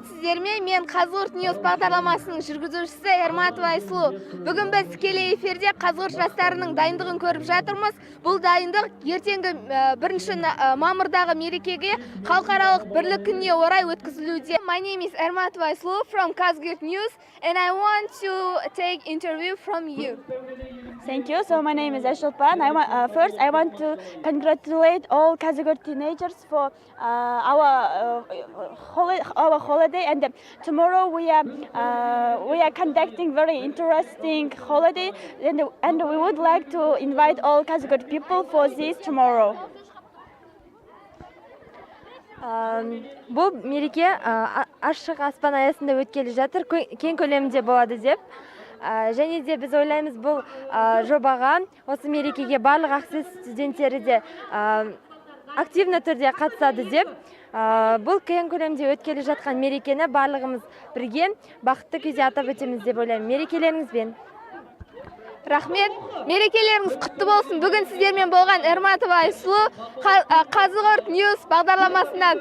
сәлеметсіздер ме? Мен Қазығұрт Ньюс бағдарламасының жүргізушісі Эрматова Айсұлу. Бүгін біз тікелей эфирде Қазығұрт жастарының дайындығын көріп жатырмыз. Бұл дайындық ертеңгі 1 мамырдағы мерекеге халықаралық бірлік күніне орай өткізілуде. My name is Эрматова Айсұлу from Қазығұрт News and I want to take interview from you. Thank you. So my name is Ashilpan. First, I want to congratulate all Kazakh teenagers for our holiday, and tomorrow we are conducting very interesting holiday, and we would like to invite all Kazakh people for this tomorrow. Бұл мереке ашық аспан аясында өткелі жатыр, кең көлемде болады деп. Және де біз ойлаймыз бұл жобаға осы мерекеге барлық ақсыз студенттері де активны түрде қатысады деп. Бұл кең көлемде өткелі жатқан мерекені барлығымыз бірге бақытты күйде атап өтеміз деп ойлаймын. Мерекелеріңізбен. Рахмет. Мерекелеріңіз құтты болсын. Бүгін сіздермен болған Эрматова Айсұлу, Қазығұрт Ньюс бағдарламасынан.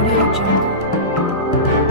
Audio Jungle.